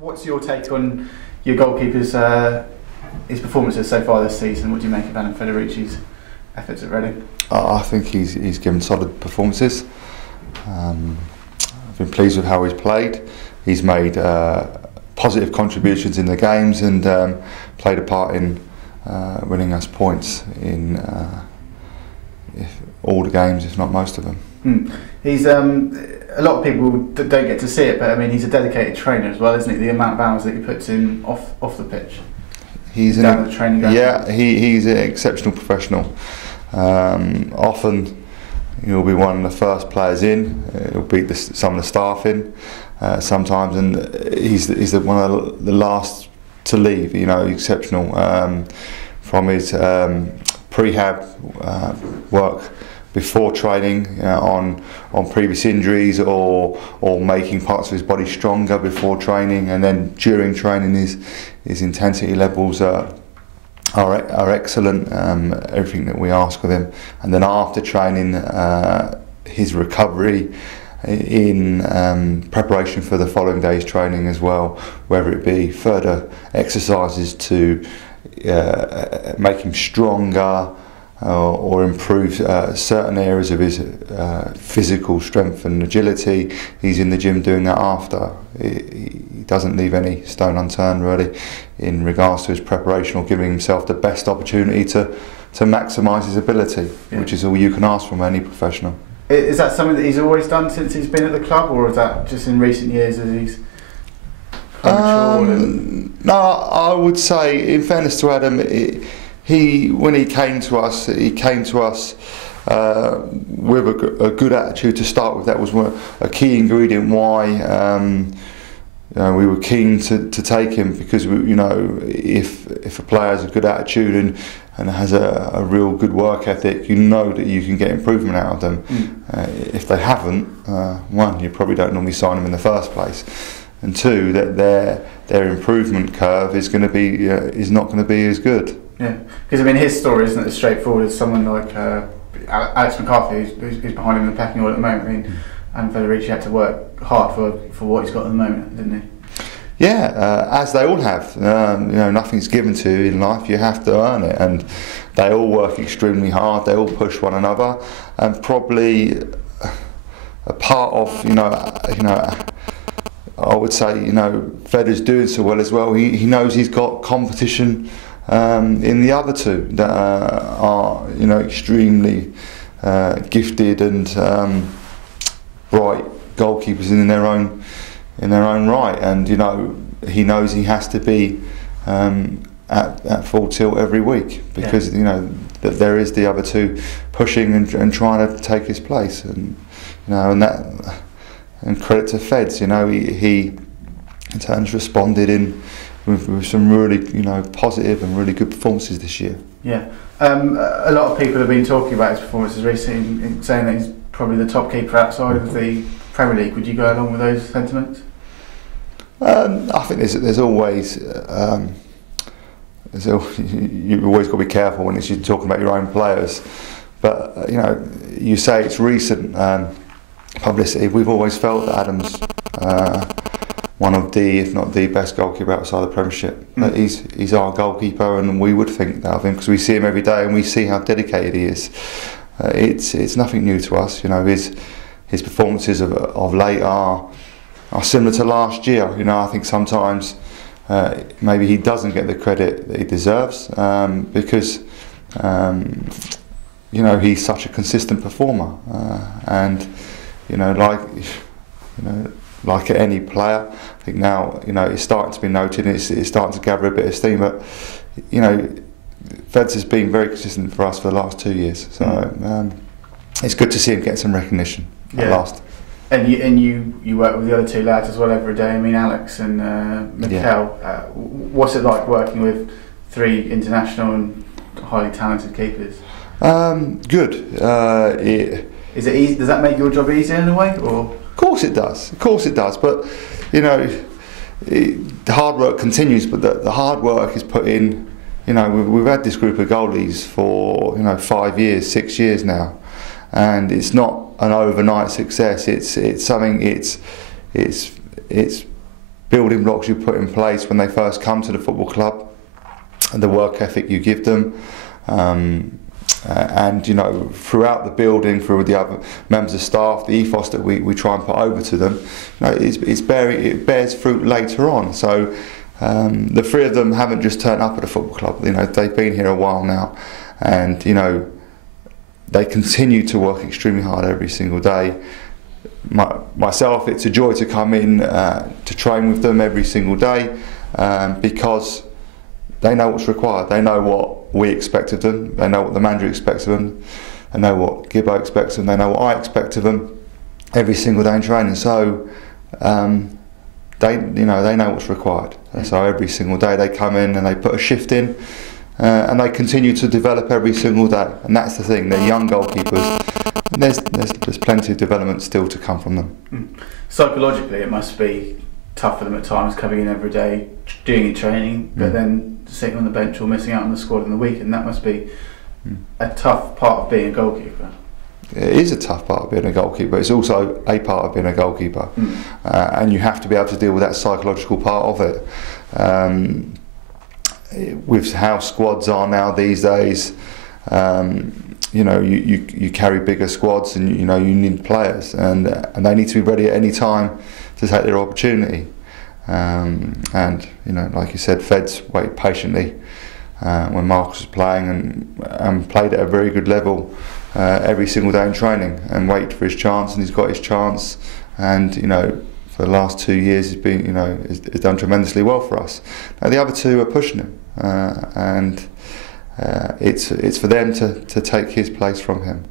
What's your take on your goalkeeper's his performances so far this season? What do you make of Adam Federici's efforts at Reading? I think he's given solid performances. I've been pleased with how he's played. He's made positive contributions in the games and played a part in winning us points in all the games, if not most of them. He's a lot of people don't get to see it, but I mean he's a dedicated trainer as well, isn't he? The amount of hours that he puts in off the pitch. He's down the training ground. Yeah, he's an exceptional professional. Often he'll be one of the first players in. He'll beat some of the staff in sometimes, and he's one of the last to leave. You know, exceptional from his prehab work before training on previous injuries or making parts of his body stronger before training, and then during training his intensity levels are excellent. Everything that we ask of him, and then after training, his recovery in preparation for the following day's training as well, whether it be further exercises to make him stronger or improve certain areas of his physical strength and agility. He's in the gym doing that after. He doesn't leave any stone unturned really in regards to his preparation or giving himself the best opportunity to maximise his ability, which is all you can ask from any professional. Is that something that he's always done since he's been at the club, or is that just in recent years as he's matured? No, I would say, in fairness to Adam, when he came to us with a good attitude to start with. That was a key ingredient why we were keen to take him, because if a player has a good attitude and has a real good work ethic, you know that you can get improvement out of them. If they haven't, one, you probably don't normally sign them in the first place, and two, that their improvement curve is not going to be as good. Yeah, because I mean his story isn't as straightforward as someone like Alex McCarthy, who's behind him in the pecking order at the moment. I mean, and Federici had to work hard for what he's got at the moment, didn't he? Yeah, as they all have. Nothing's given to you in life. You have to earn it, and they all work extremely hard. They all push one another, and probably a part of I would say Fed is doing so well as well. He knows he's got competition in the other two that are extremely gifted and bright goalkeepers in their own right, and he knows he has to be at full tilt every week, because that there is the other two pushing and trying to take his place, and credit to Feds, he in turn responded with some really positive and really good performances this year. Yeah, a lot of people have been talking about his performances recently, saying that he's probably the top keeper outside of the Premier League. Would you go along with those sentiments? I think there's always you've always got to be careful when you're talking about your own players, but you say it's recent publicity. We've always felt that Adam's one of if not the best goalkeeper outside the Premiership. He's our goalkeeper, and we would think that of him because we see him every day and we see how dedicated he is. It's nothing new to us. His performances of late are similar to last year. I think sometimes maybe he doesn't get the credit that he deserves because he's such a consistent performer, and like any player, I think now it's starting to be noted. It's starting to gather a bit of steam, but Feds has been very consistent for us for the last 2 years. So it's good to see him get some recognition at last. And you work with the other two lads as well every day. I mean, Alex and Mikel. What's it like working with three international and highly talented keepers? Good. Is it easy? Does that make your job easier in a way, or? Of course it does. But the hard work continues. But the hard work is put in. We've had this group of goalies for 5 years, 6 years now, and it's not an overnight success. It's something. It's building blocks you put in place when they first come to the football club, and the work ethic you give them, and throughout the building, through the other members of staff, the ethos that we try and put over to them, it bears fruit later on. So the three of them haven't just turned up at the football club. They've been here a while now, and they continue to work extremely hard every single day. Myself, it's a joy to come in to train with them every single day, because they know what's required. They know what we expect of them. They know what the manager expects of them. They know what Gibbo expects of them. They know what I expect of them every single day in training. So they know what's required. So every single day they come in and they put a shift in, and they continue to develop every single day. And that's the thing. They're young goalkeepers. And there's plenty of development still to come from them. Psychologically, it must be tough for them at times, coming in every day, doing your training, but then sitting on the bench or missing out on the squad in the week, and that must be a tough part of being a goalkeeper. It is a tough part of being a goalkeeper. It's also a part of being a goalkeeper, and you have to be able to deal with that psychological part of it. With how squads are now these days, you carry bigger squads, and you need players, and they need to be ready at any time to take their opportunity. And like you said, Feds waited patiently when Marcus was playing, and played at a very good level every single day in training, and waited for his chance, and he's got his chance. And for the last 2 years, he's been he's done tremendously well for us. Now the other two are pushing him, and it's for them to take his place from him.